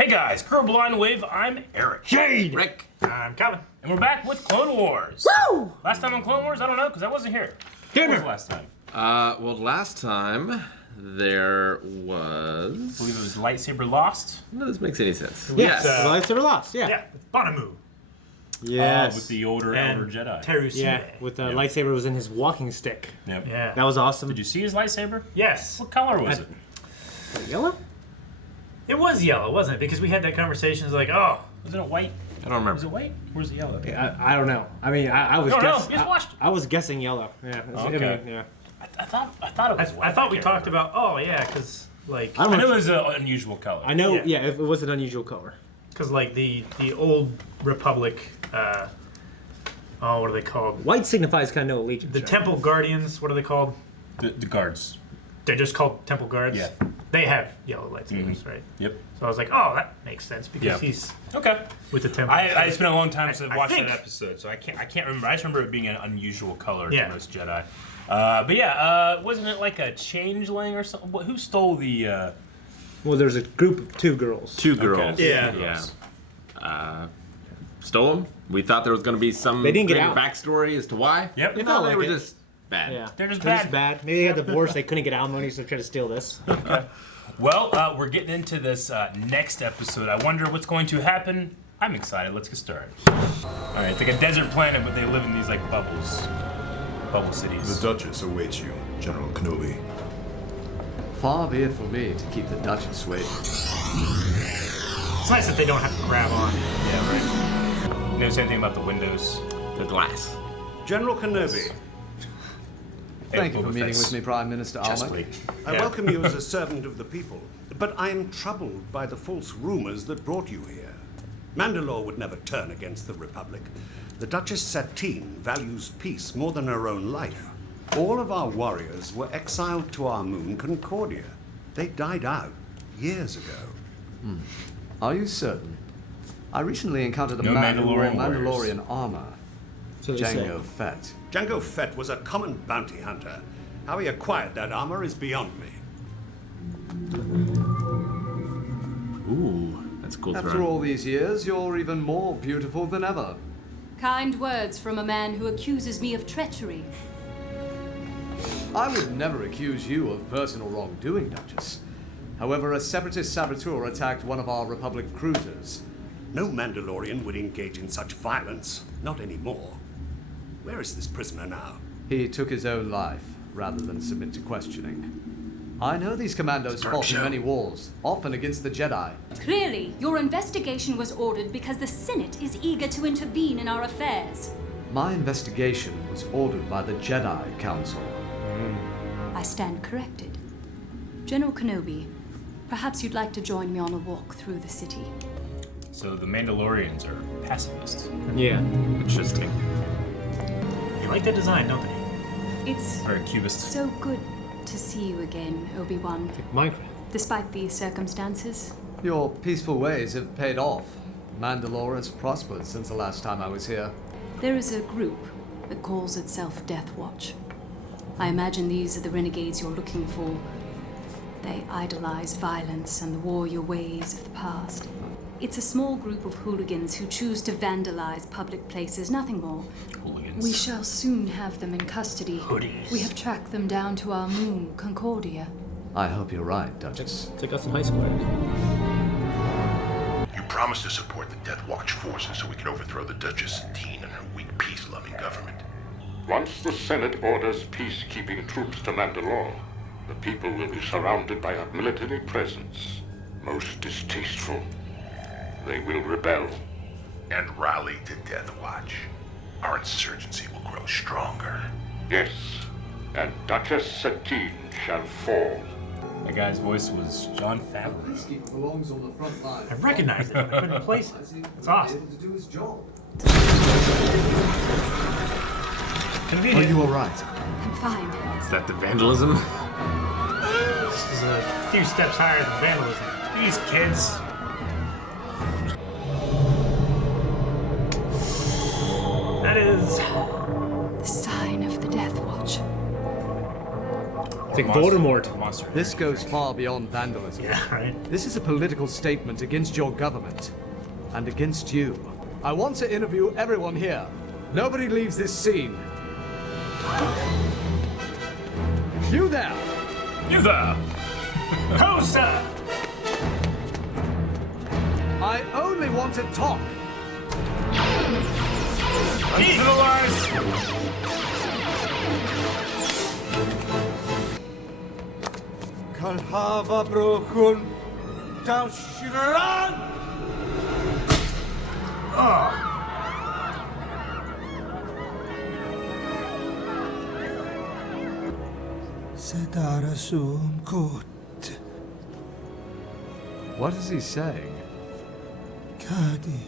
Hey guys, Kuro Blind Wave, I'm Eric. Jade! Rick. I'm Calvin. And we're back with Clone Wars. Woo! Last time on Clone Wars, I don't know, because I wasn't here. What was the last time? Well, last time there was. I believe it was Lightsaber Lost. No, this makes any sense. Yes, the lightsaber lost, yeah. Yeah, Bonamu. Yes. With the older Jedi. Terusuke. yeah, with the lightsaber was in his walking stick. Yep. Yeah. That was awesome. Did you see his lightsaber? Yes. What color was it? Yellow? It was yellow, wasn't it? Because we had that conversation. It's like, oh, Was it white? I don't remember. Was it white? Or was it yellow? I don't know. I mean, I was No, guessing. you just watched. I was guessing yellow. Yeah. Okay. I mean, yeah. I thought it was white. I thought we talked about. Oh yeah, because like I I don't knew know. it was an unusual color. I know. Yeah. Yeah, it was an unusual color. the old Republic. What are they called? White signifies kind of no allegiance. The right? Temple Guardians. What are they called? The guards. They're just called Temple Guards. Yeah. They have yellow lightsabers, right? Yep. So I was like, oh, that makes sense because Yeah. he's Okay. with the Temple. I it's been a long time since I've I watched think- that episode, so I can't remember. I just remember it being an unusual color Yeah. to most Jedi. But yeah, wasn't it like a changeling or something? Who stole the? Well, there's a group of two girls. Two girls. Okay. Yeah. Yeah. Stole them. We thought there was going to be some They didn't get greater out. backstory as to why. Yep. It No, felt they like were it. just bad. Yeah. They're just They're bad. just bad. Maybe they got divorced. They couldn't get alimony, so they tried to steal this. Well, we're getting into this next episode. I wonder what's going to happen. I'm excited. Let's get started. All right, it's like a desert planet, but they live in these like bubbles, bubble cities. The Duchess awaits you, General Kenobi. Far be it from me to keep the Duchess waiting. It's nice that they don't have to grab on. Yeah, right. You know anything about the windows? The glass. General Kenobi, Thank you Boba for meeting Fett's with me, Prime Minister chest Almec. plate. I Yeah. welcome you as a servant of the people, but I am troubled by the false rumors that brought you here. Mandalore would never turn against the Republic. The Duchess Satine values peace more than her own life. All of our warriors were exiled to our moon, Concordia. They died out years ago. Are you certain? I recently encountered a No man who wore Mandalorian warriors. Mandalorian armor. So they say. Jango Fett. Jango Fett was a common bounty hunter. How he acquired that armor is beyond me. Ooh, that's a cool After throne. all these years, you're even more beautiful than ever. Kind words from a man who accuses me of treachery. I would never accuse you of personal wrongdoing, Duchess. However, a separatist saboteur attacked one of our Republic cruisers. No Mandalorian would engage in such violence. Not anymore. Where is this prisoner now? He took his own life, rather than submit to questioning. I know these commandos fought in many wars, often against the Jedi. Clearly, your investigation was ordered because the Senate is eager to intervene in our affairs. My investigation was ordered by the Jedi Council. I stand corrected. General Kenobi, perhaps you'd like to join me on a walk through the city. So the Mandalorians are pacifists. Yeah. Interesting. They like that design, don't they? It's Or cubists. so good to see you again, Obi-Wan, Minecraft. despite these circumstances. Your peaceful ways have paid off. Mandalore has prospered since the last time I was here. There is a group that calls itself Death Watch. I imagine these are the renegades you're looking for. They idolize violence and the warrior ways of the past. It's a small group of hooligans who choose to vandalize public places, nothing more. Hooligans. We shall soon have them in custody. Hoodies. We have tracked them down to our moon, Concordia. I hope you're right, Duchess. It's like us in high school. You promised to support the Death Watch forces so we could overthrow the Duchess Satine and her weak, peace-loving government. Once the Senate orders peacekeeping troops to Mandalore, the people will be surrounded by a military presence. Most distasteful. They will rebel. And rally to Death Watch. Our insurgency will grow stronger. Yes, and Duchess Satine shall fall. That guy's voice was John Favreau. belongs on the front line. I recognize it. I couldn't place it. It's awesome. to do his job. Convenient. Are you all right? I'm fine. Is that the vandalism? This is a few steps higher than vandalism. These kids. That is The sign of the Death Watch. It's Like Voldemort. Monster. This goes far beyond vandalism. Yeah, right. This is a political statement against your government and against you. I want to interview everyone here. Nobody leaves this scene. You there! You there! Ho, sir! I only want to talk. Uncivilized! Kalhava brokun Taushiran! Sedarasum kot What is he saying? Kadi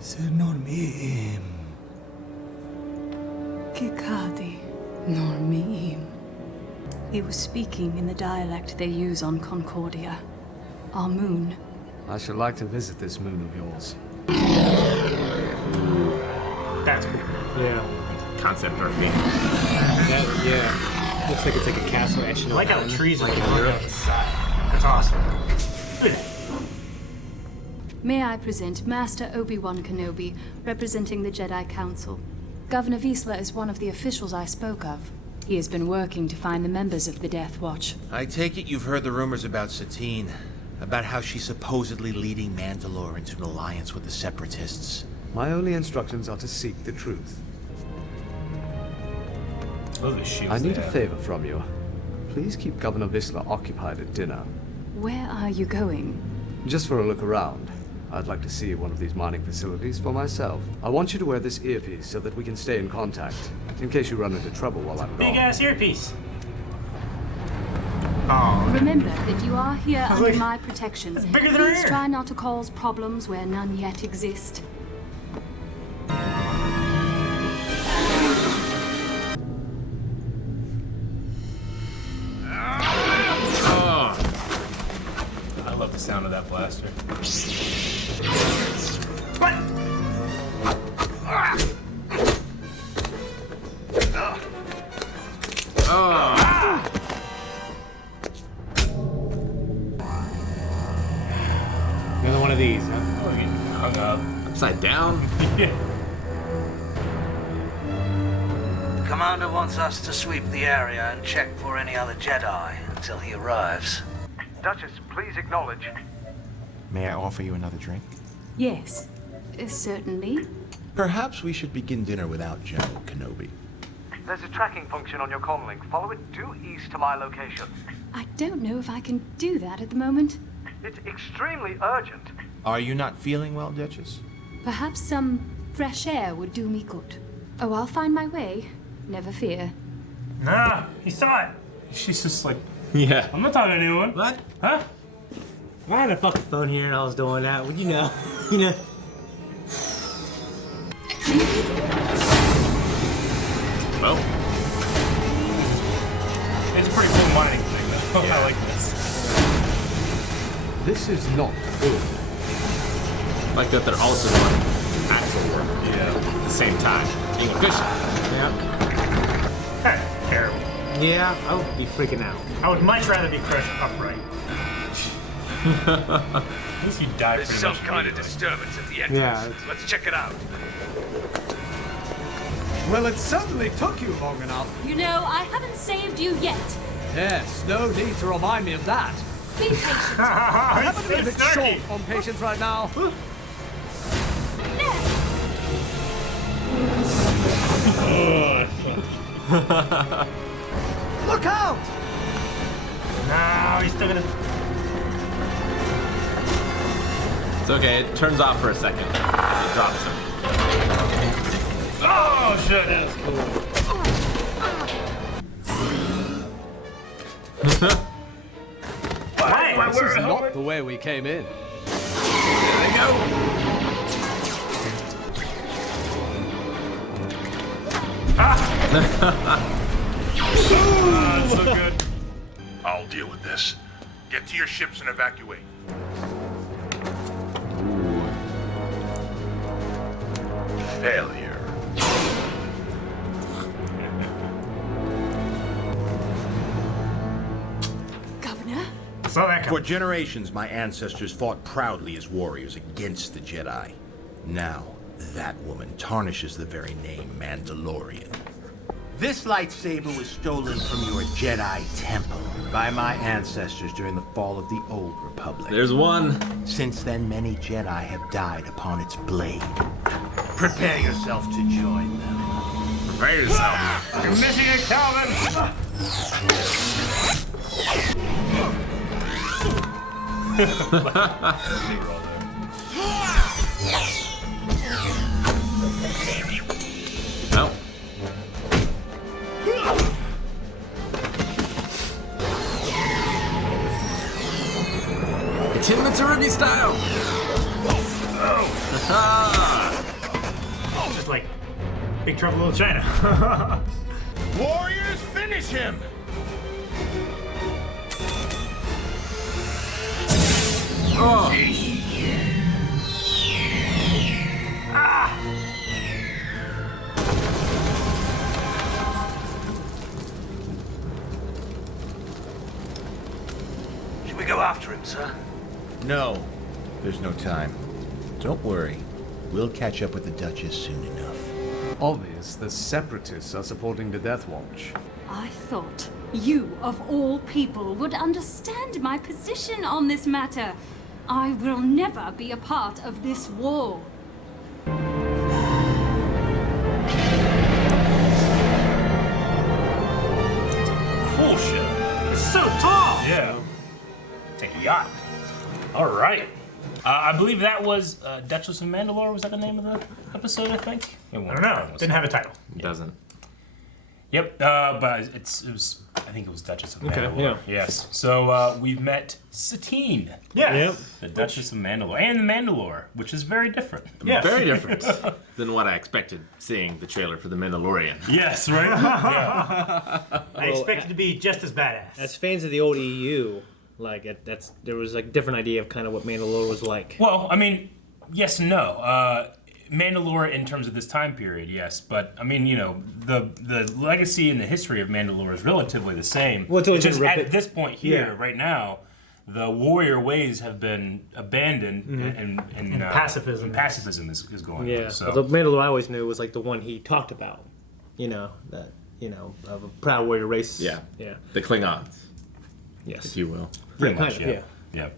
Senormiim. Kikadi, Normiim. He was speaking in the dialect they use on Concordia. Our moon. I should like to visit this moon of yours. That's cool. Yeah. Concept art game. Yeah. Looks like it's like a castle etched in I like how stone. the trees are like growing out the side. That's awesome. Look at that. May I present Master Obi-Wan Kenobi, representing the Jedi Council. Governor Wiesler is one of the officials I spoke of. He has been working to find the members of the Death Watch. I take it you've heard the rumors about Satine, about how she's supposedly leading Mandalore into an alliance with the Separatists. My only instructions are to seek the truth. Look at the shields I need they a have. favor from you. Please keep Governor Wiesler occupied at dinner. Where are you going? Just for a look around. I'd like to see one of these mining facilities for myself. I want you to wear this earpiece so that we can stay in contact, in case you run into trouble while I'm Big gone. ass earpiece. Oh, Remember that you are here was under like, my protection. that's bigger than her Please ear. try not to cause problems where none yet exist. I love the sound of that blaster. what? Another one of these, huh? Oh, getting hung up. Upside down? Yeah. The commander wants us to sweep the area and check for any other Jedi until he arrives. Duchess, please acknowledge. May I offer you another drink? Yes, certainly. Perhaps we should begin dinner without General Kenobi. There's a tracking function on your comlink. Follow it due east to my location. I don't know if I can do that at the moment. It's extremely urgent. Are you not feeling well, Duchess? Perhaps some fresh air would do me good. Oh, I'll find my way. Never fear. Nah, he saw it. She's just like, Yeah. I'm not talking to anyone. What? Huh? I had a fucking phone here and I was doing that. Would you know? You know. Well, It's a pretty cool mining thing, though. I like this. This is not good. like that they're also doing actual work Yeah. at the same time, being efficient. Yeah. That's terrible. Yeah, I would be freaking out. I would much rather be crushed upright. At least you die There's pretty some much kind of immediately. disturbance at the entrance. Yeah, it's- Let's check it out. Well, it certainly took you long enough. You know, I haven't saved you yet. Yes, no need to remind me of that. Be patient. I happen to be a bit snarky. short on patience right now. Look out! No, he's still gonna. It's okay, it turns off for a second. It drops him. Oh, shit. That's cool. Why? This is not the way we came in. There they go. That's so good. I'll deal with this. Get to your ships and evacuate. Failure. For generations, my ancestors fought proudly as warriors against the Jedi. Now, that woman tarnishes the very name Mandalorian. This lightsaber was stolen from your Jedi temple by my ancestors during the fall of the Old Republic. There's one. Since then, many Jedi have died upon its blade. Prepare yourself to join them. Prepare yourself. You're missing it, Calvin! No. It's him, it's already style. Just like Big Trouble in Little China. Warriors, finish him! Oh. Should we go after him, sir? No, there's no time. Don't worry. We'll catch up with the Duchess soon enough. Obvious the Separatists are supporting the Death Watch. I thought you, of all people, would understand my position on this matter. I will never be a part of this war. Cool ship. It's so tall! Yeah. It's a yacht. All right. I believe that was Duchess of Mandalore. Was that the name of the episode, I think? I don't know. Didn't have a title. It doesn't. Yep, but it was, I think it was Duchess of Mandalore. yeah. Yes. So we've met Satine. Yeah. Yep. The Duchess of Mandalore. And the Mandalore, which is very different. Yes. Very different than what I expected seeing the trailer for The Mandalorian. Yes, right? Yeah. I expect it to be just as badass. As fans of the old EU, like there was like a different idea of kind of what Mandalore was like. Well, I mean, yes and no. Mandalore in terms of this time period, yes, but I mean, you know, the legacy and the history of Mandalore is relatively the same. Well, it's just at this point here, Yeah. right now, the warrior ways have been abandoned, and pacifism. and pacifism is going Yeah. on. So The Mandalore I always knew was like the one he talked about. You know that. You know, of a proud warrior race. Yeah. Yeah. The Klingons, Yes. if you will. pretty kind much, of, yeah.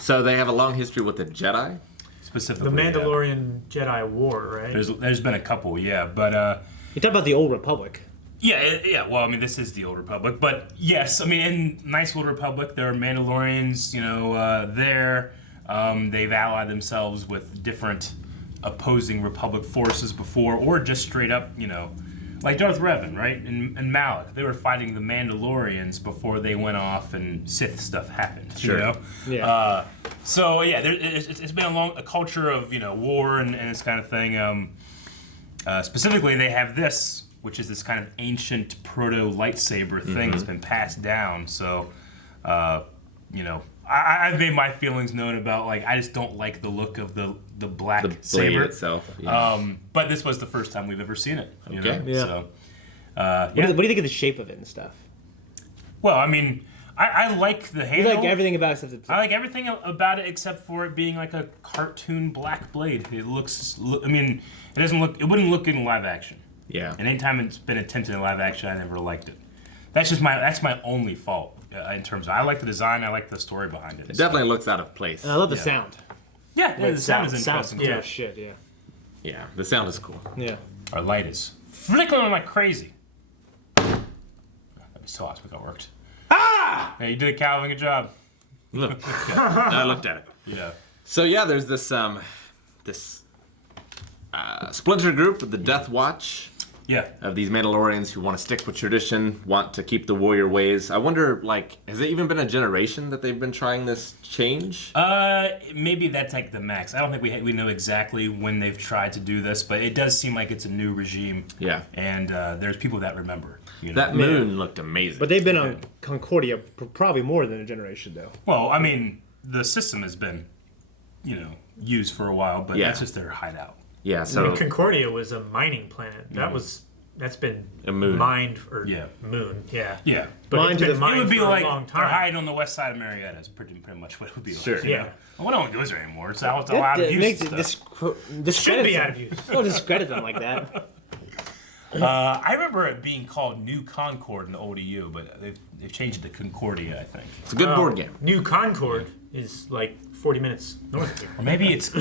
So they have a long history with the Jedi. Specifically, The yeah. Mandalorian Jedi War, right? There's been a couple, yeah, but You talk about the Old Republic. yeah. Well, I mean, this is the Old Republic, but yes, I mean, in nice Old Republic, there are Mandalorians, you know, there. They've allied themselves with different opposing Republic forces before, or just straight up, you know, like Darth Revan, right? And Malak, they were fighting the Mandalorians before they went off and Sith stuff happened. Sure. You know? Yeah. So yeah, it's been a culture of, you know, war and this kind of thing. Specifically, they have this, which is this kind of ancient proto lightsaber thing that's been passed down. So, you know, I've made my feelings known about, like, I just don't like the look of the black Blade saber itself. Yeah. But this was the first time we've ever seen it. You Okay. know? Yeah. So, What do you think of the shape of it and stuff? well, I mean, I like the You handle. like everything about it except I like everything about it except for it being like a cartoon black blade. It looks. I mean, it doesn't look. It wouldn't look good in live action. Yeah. And anytime it's been attempted in live action, I never liked it. That's my only fault in terms of. I like the design. I like the story behind it. It definitely looks out of place. I love the sound. Yeah, the sound is interesting Sounds too. cool as shit, yeah. Yeah, the sound is cool. Yeah. Our light is flickering like crazy. That'd be so awesome if it worked. Ah! Yeah, you did it, Calvin. Good job. Look, I looked at it. Yeah. So yeah, there's this splinter group, the Death Watch, Yeah. of these Mandalorians who want to stick with tradition, want to keep the warrior ways. I wonder, like, has it even been a generation that they've been trying this change? Maybe that's like the max. I don't think we know exactly when they've tried to do this, but it does seem like it's a new regime. Yeah. And there's people that remember. You know? That moon looked amazing. But they've been on Concordia for probably more than a generation, though. Well, I mean, the system has been, you know, used for a while, but Yeah. that's just their hideout. Yeah, I so mean, Concordia was a mining planet. That was that's been A moon. mined or Yeah. moon. Yeah. Yeah. But Mined it's to been the- mined It would be for like a long they're time. hiding on the west side of Marietta. That's pretty much what it would be Sure. like. You know? Yeah. Well, no one goes there anymore. It's out of It use. makes and it stuff. discredit be them. out of use. Well, discredit them like that. I remember it being called New Concord in the old EU, but they've changed it to Concordia, I think. It's a good board game. New Concord is like 40 minutes north of here. Or maybe it's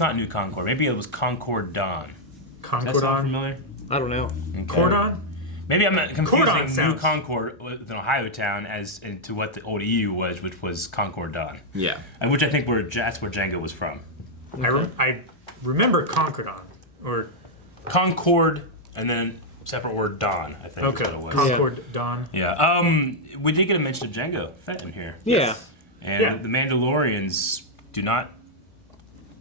not New Concord. Maybe it was Concord Dawn. Does that sound Concordon? familiar? I don't know. Okay. Cordon? Maybe I'm not confusing Cordon New sounds- Concord with an Ohio town as into what the old EU was, which was Concord Dawn. Yeah. And which I think that's where Django was from. I remember Concordon. Or, Concord, and then separate word Dawn, I think okay, is what it was. Concord Dawn. Yeah. We did get a mention of Django Fett in here. Yeah. And Yeah. the Mandalorians do not,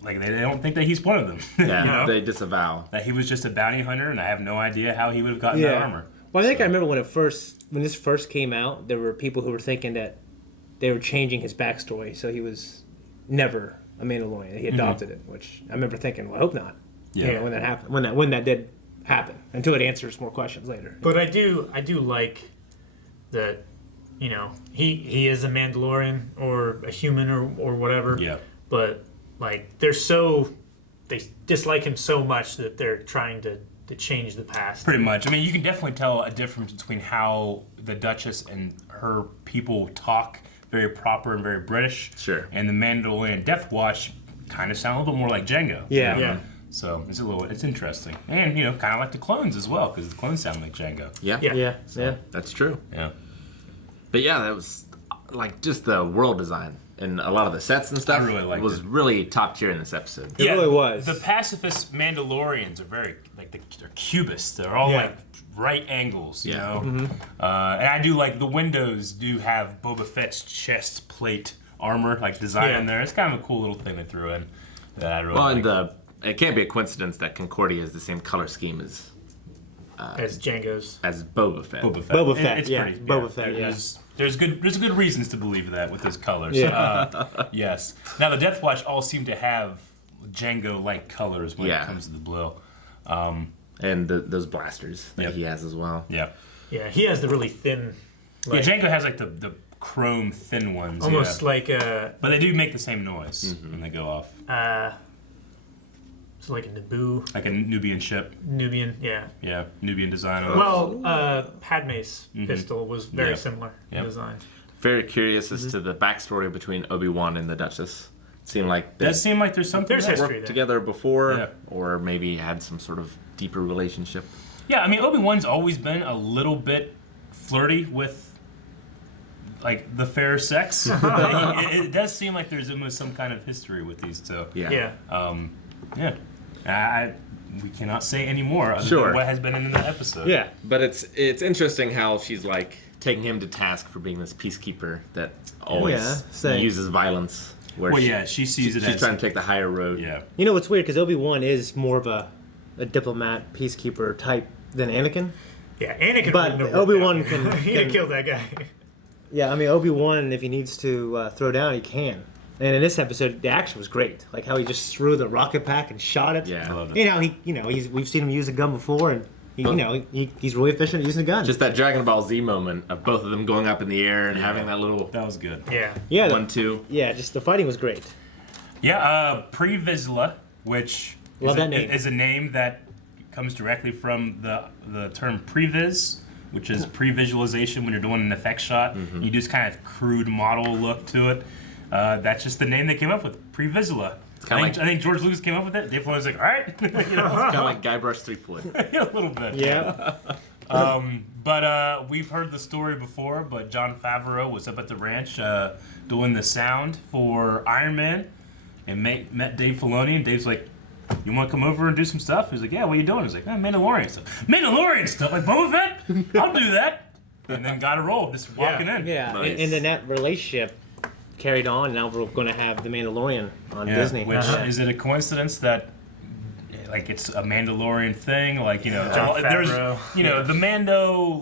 like, they don't think that he's one of them. Yeah, You know? they disavow. That he was just a bounty hunter, and I have no idea how he would have gotten that armor. Well, I think I remember when this first came out, there were people who were thinking that they were changing his backstory, so he was never a Mandalorian. He adopted it, which I remember thinking, well, I hope not. Yeah. You know, when that happened, when that did happen, until it answers more questions later. But I do like that, you know, he is a Mandalorian or a human or whatever. Yeah. But like they dislike him so much that they're trying to change the past. Pretty much. I mean, you can definitely tell a difference between how the Duchess and her people talk, very proper and very British. Sure. And the Mandalorian Death Watch kind of sound a little bit more like Django. Yeah. you know? Yeah. So it's interesting. And, you know, kind of like the clones as well, because the clones sound like Django. Yeah. Yeah. Yeah. That's true. Yeah. But yeah, that was like just the world design and a lot of the sets and stuff. I really liked was it. really top tier in this episode. It really was. The pacifist Mandalorians are very, like, they're cubists. They're all, Yeah. like, right angles, you Yeah. know? Mm-hmm. And I do like the windows do have Boba Fett's chest plate armor, like, design Yeah. in there. It's kind of a cool little thing they threw in that I really Well, like. and it can't be a coincidence that Concordia is the same color scheme as As Django's. Boba Fett. Boba Fett. Boba Fett, It's yeah. pretty, Boba Fett, yeah. There's good reasons to believe that with those colors. Yeah. Yes. Now the Death Watch all seem to have Django-like colors when Yeah. it comes to the blue. And those blasters that Yep. he has as well. Yeah. Yeah, he has the really thin. Like, Yeah, Django has like the chrome thin ones. almost yeah. like a But they do make the same noise when they go off. so like a Naboo, Like a Nubian ship. Nubian. Yeah. Yeah, Nubian design. Well, Padme's pistol was very Yeah. similar in Yeah. design. Very curious as to the backstory between Obi-Wan and the Duchess. Seemed like they Does seem like there's something There's there. history worked there. together before, Yeah. or maybe had some sort of deeper relationship. Yeah, I mean, Obi-Wan's always been a little bit flirty with, like, the fair sex. it does seem like there's almost some kind of history with these two. Yeah. Yeah. Yeah. We cannot say any more other Sure. than what has been in the episode. Yeah. But it's interesting how she's like taking him to task for being this peacekeeper that always uses violence. Where Well, yeah, she sees it she's as... trying to take the higher road. Yeah. You know what's weird? Because Obi-Wan is more of a diplomat, peacekeeper type than Anakin. Yeah, Anakin. But wouldn't have worked Obi-Wan out. can- He'd can- have killed that guy. Yeah, I mean, Obi-Wan, if he needs to throw down, he can. And in this episode, the action was great. Like how he just threw the rocket pack and shot it. Yeah. I love it. We've seen him use a gun before, and he's really efficient at using a gun. Just that Dragon Ball Z moment of both of them going up in the air and having that little That was good. Yeah. yeah, 1-2. yeah, just the fighting was great. Yeah, Pre-Vizsla, which Love that name. is a name that comes directly from the term previs, which is pre-visualization when you're doing an effect shot. You do this kind of crude model look to it. That's just the name they came up with, Pre-Vizsla. I think George Lucas came up with it. Dave Filoni was like, all right. It's kind of like Guybrush Threepwood. A little bit. Yeah. But we've heard the story before, but Jon Favreau was up at the ranch doing the sound for Iron Man and met Dave Filoni, and Dave's like, you want to come over and do some stuff? He's like, yeah, what are you doing? He's like, Mandalorian stuff. Mandalorian stuff? Like Boba Fett? I'll do that. And then got a role, just walking in. Yeah, Nice. and then that relationship carried on. Now we're going to have the Mandalorian on Yeah, Disney. which is it a coincidence that like it's a Mandalorian thing? Like, Jon there's Favreau. the Mando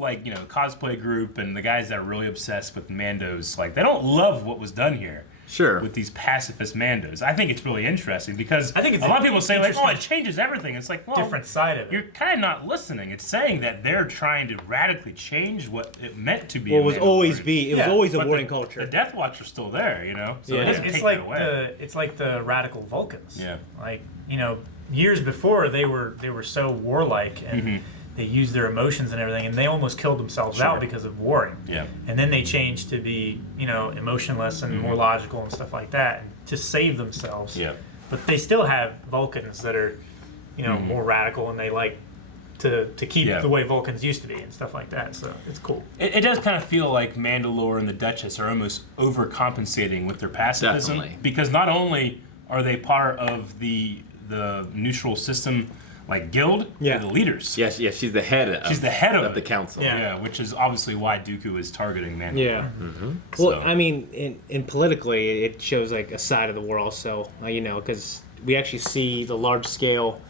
cosplay group and the guys that are really obsessed with Mandos, like they don't love what was done here. Sure. with these pacifist Mandos. I think it's really interesting because I think it's a lot of people say like, oh, it interesting. changes everything. It's like, well, Different side of it. You're kind of not listening. It's saying that they're trying to radically change what it meant to be. Well, a it was Mandalorian. always be. It was always a But warring the culture. The Death Watch are still there, you know. So it Yeah. doesn't It's take like that away. it's like the radical Vulcans. Yeah. Like, you know, years before they were so warlike and they used their emotions and everything, and they almost killed themselves out because of warring. Yeah. And then they changed to be, you know, emotionless and more logical and stuff like that, and to save themselves. Yeah. But they still have Vulcans that are, you know, more radical, and they like to keep the way Vulcans used to be and stuff like that. So it's cool. It does kind of feel like Mandalore and the Duchess are almost overcompensating with their pacifism. Definitely. Because not only are they part of the neutral system, like guild, they're the leaders. Yes, yeah, she's the head of She's the head of the it. council. Yeah, which is obviously why Dooku is targeting Mandalore. Yeah. So- Well, I mean, in politically, it shows like a side of the war also. You know, because we actually see the large scale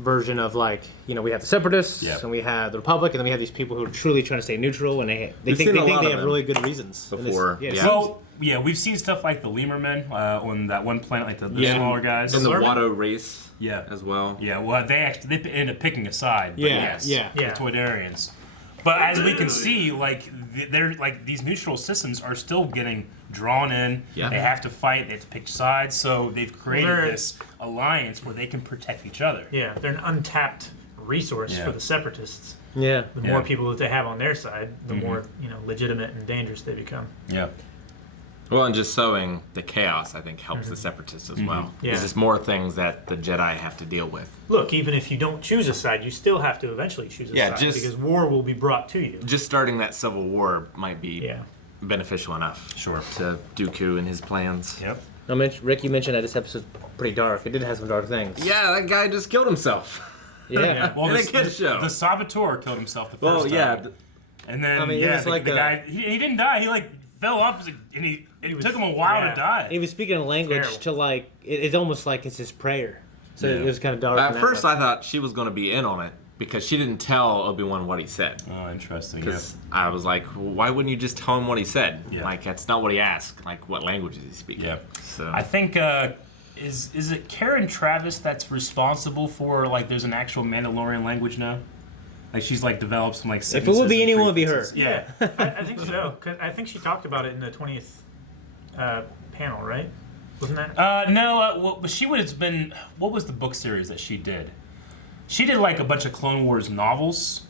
version of like, you know, we have the separatists and we have the Republic, and then we have these people who are truly trying to stay neutral, and they We've think seen a lot they of have them really good reasons before. And it's- Well, yeah, we've seen stuff like the Lemur Men on that one planet, like the smaller guys. And the Slurman? Watto race as well. Yeah, well, they end up picking a side. But Yeah, yes, yeah. the Toydarians. But as we can see, like they're like these neutral systems are still getting drawn in. Yeah. They have to fight. They have to pick sides. So they've created they're- this alliance where they can protect each other. Yeah, they're an untapped resource Yeah. for the separatists. Yeah. The more people that they have on their side, the more, you know, legitimate and dangerous they become. Yeah. Well, and just sowing the chaos, I think, helps the separatists as well. Yeah. There's just more things that the Jedi have to deal with. Look, even if you don't choose a side, you still have to eventually choose a Yeah, side just- because war will be brought to you. Just starting that civil war might be Yeah. beneficial enough. Sure. To Dooku and his plans. Yep. Rick, you mentioned that this episode's pretty dark. It did have some dark things. Yeah, that guy just killed himself. Yeah. Well, In a the kid show. The Saboteur killed himself the Well, first yeah. time. And then I mean, it was the like a- guy he didn't die. He like fell off, and it took him a while to die. He was speaking a language Terrible. to like it's almost like it's his prayer. So it was kind of dark. At first, I thought she was going to be in on it because she didn't tell Obi-Wan what he said. Oh, interesting. Yeah. Because I was like, well, why wouldn't you just tell him what he said? Yeah. Like, that's not what he asked. Like, what language is he speaking? Yeah. So I think is it Karen Travis that's responsible for like there's an actual Mandalorian language now? Like she's like developed some like. If it would be anyone, it would be her. Yeah. I think so. 'Cause I think she talked about it in the 20th panel, right? Wasn't that? No. Well, she would have been. What was the book series that she did? She did like a bunch of Clone Wars novels,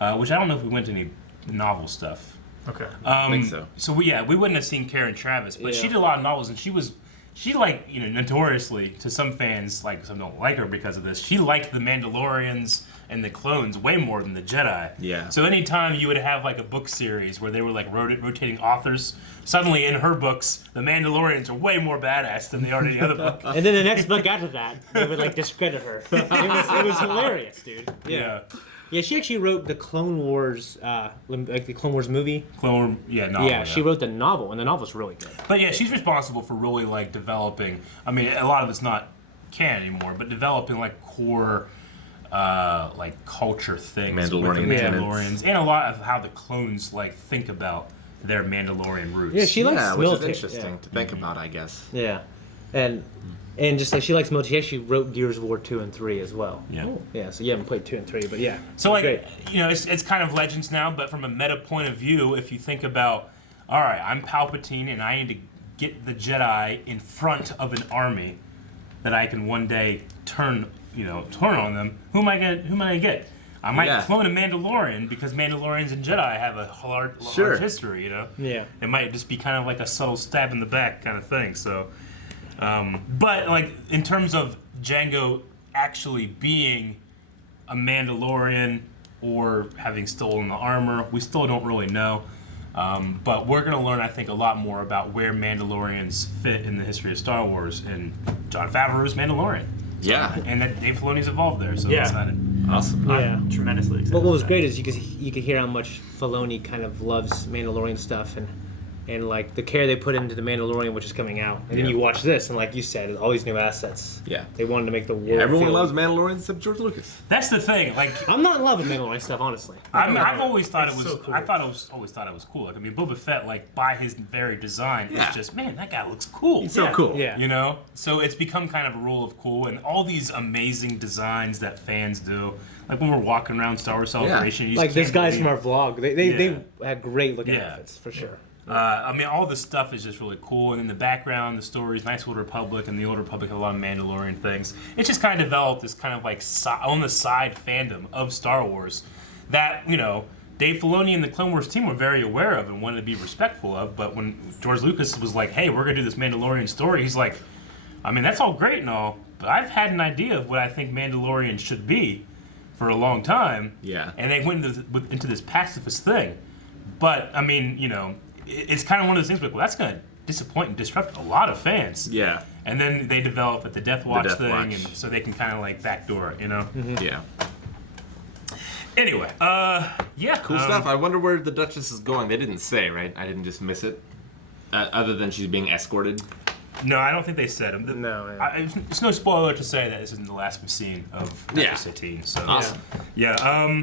which I don't know if we went to any novel stuff. Okay. I think so. So we wouldn't have seen Karen Travis, but she Yeah. did a lot of novels, and she like, you know, notoriously to some fans, like some don't like her because of this. She liked the Mandalorians and the clones way more than the Jedi. Yeah. So anytime you would have like a book series where they were like rotating authors, suddenly in her books, the Mandalorians are way more badass than they are in any other book. And then the next book after that, they would like discredit her. It was hilarious, dude. Yeah. Yeah, she actually wrote the Clone Wars, like the Clone Wars movie. Novel. Yeah, she wrote the novel, and the novel's really good. But yeah, she's responsible for really like developing. I mean, a lot of it's not canon anymore, but developing like core, like culture things with the Mandalorian Mandalorians, and a lot of how the clones like think about their Mandalorian roots. Yeah, she likes yeah, which is military. interesting to think about, I guess. Yeah, and just like she likes military, she wrote Gears of War 2 and 3 as well. Yeah. Yeah, so you haven't played 2 and 3, but yeah. So like, great. you know, it's kind of Legends now, but from a meta point of view, if you think about, all right, I'm Palpatine, and I need to get the Jedi in front of an army that I can one day turn on them. Who am I gonna get? I might clone a Mandalorian because Mandalorians and Jedi have a large history, you know? Yeah. It might just be kind of like a subtle stab in the back kind of thing, so. But like in terms of Jango actually being a Mandalorian or having stolen the armor, we still don't really know. But we're going to learn, I think, a lot more about where Mandalorians fit in the history of Star Wars and Jon Favreau's Mandalorian. Yeah. And that Dave Filoni's evolved there, so Yeah. I'm excited. Awesome. I'm tremendously excited. But what was about great is you could hear how much Filoni kind of loves Mandalorian stuff, and and like the care they put into the Mandalorian, which is coming out, and then you watch this, and like you said, all these new assets. Yeah, they wanted to make the world. Everyone loves Mandalorian except George Lucas. That's the thing. Like, I'm not in love with Mandalorian stuff, honestly. I've always thought it was. so cool. I always thought it was cool. Like, I mean, Boba Fett, like by his very design, is just man, that guy looks cool. He's so cool. Yeah. You know, so it's become kind of a rule of cool, and all these amazing designs that fans do. Like when we're walking around Star Wars Celebration, you just like these can't guys believe- from our vlog, they had great looking outfits for sure. I mean, all this stuff is just really cool, and in the background, the stories, Knights of the Old Republic, and the Old Republic have a lot of Mandalorian things. It's just kind of developed this kind of like on the side fandom of Star Wars that, you know, Dave Filoni and the Clone Wars team were very aware of and wanted to be respectful of. But when George Lucas was like, "Hey, we're gonna do this Mandalorian story," he's like, "I mean, that's all great and all, but I've had an idea of what I think Mandalorian should be for a long time." Yeah. And they went into this pacifist thing. But I mean, you know, it's kind of one of those things like, well, that's going to disappoint and disrupt a lot of fans. Yeah. And then they develop the Death Watch Death thing, Watch. and so they can kind of like backdoor it, you know? Yeah. Anyway, yeah. Cool stuff. I wonder where the Duchess is going. They didn't say, right? I didn't just miss it. Other than she's being escorted. No, I don't think they said them. No. It's no spoiler to say that this isn't the last we've seen of Duchess Satine. So, awesome. Yeah.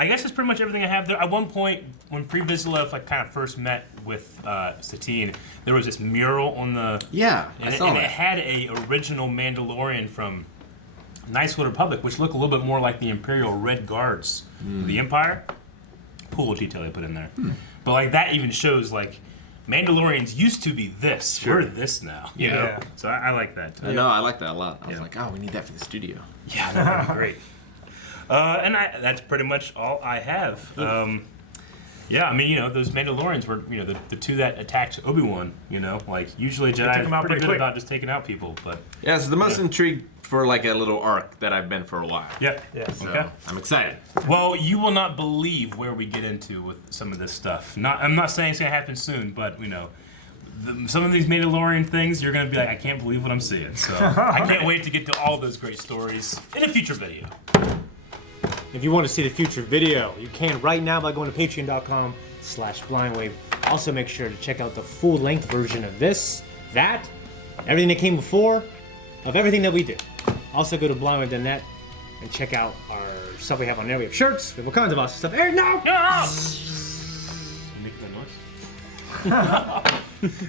I guess that's pretty much everything I have there. At one point, when Pre Vizsla like kind of first met with Satine, there was this mural on the I saw and that. it had a original Mandalorian from Knights of the Republic, which looked a little bit more like the Imperial Red Guards of the Empire. Cool detail they put in there, but like that even shows like Mandalorians used to be this. Sure. We're this now, you know. So I like that. I know, I like that a lot. I was like, oh, we need that for the studio. Yeah, that would be great. And that's pretty much all I have. Yeah, I mean, you know, those Mandalorians were, you know, the two that attacked Obi-Wan, you know, like usually Jedi him out are pretty pretty good quick. about just taking out people, but Yeah, it's the most intrigued for like a little arc that I've been for a while. yeah. Yes. So Okay. I'm excited. Well, you will not believe where we get into with some of this stuff. I'm not saying it's gonna happen soon, but you know, some of these Mandalorian things, you're gonna be like, I can't believe what I'm seeing. So I can't wait to get to all those great stories in a future video. If you want to see the future video, you can right now by going to patreon.com/blindwave. Also make sure to check out the full-length version of this, that, everything that came before, of everything that we do. Also go to blindwave.net and check out our stuff we have on there. We have shirts, we have all kinds of awesome stuff. Eric, no! You making that noise?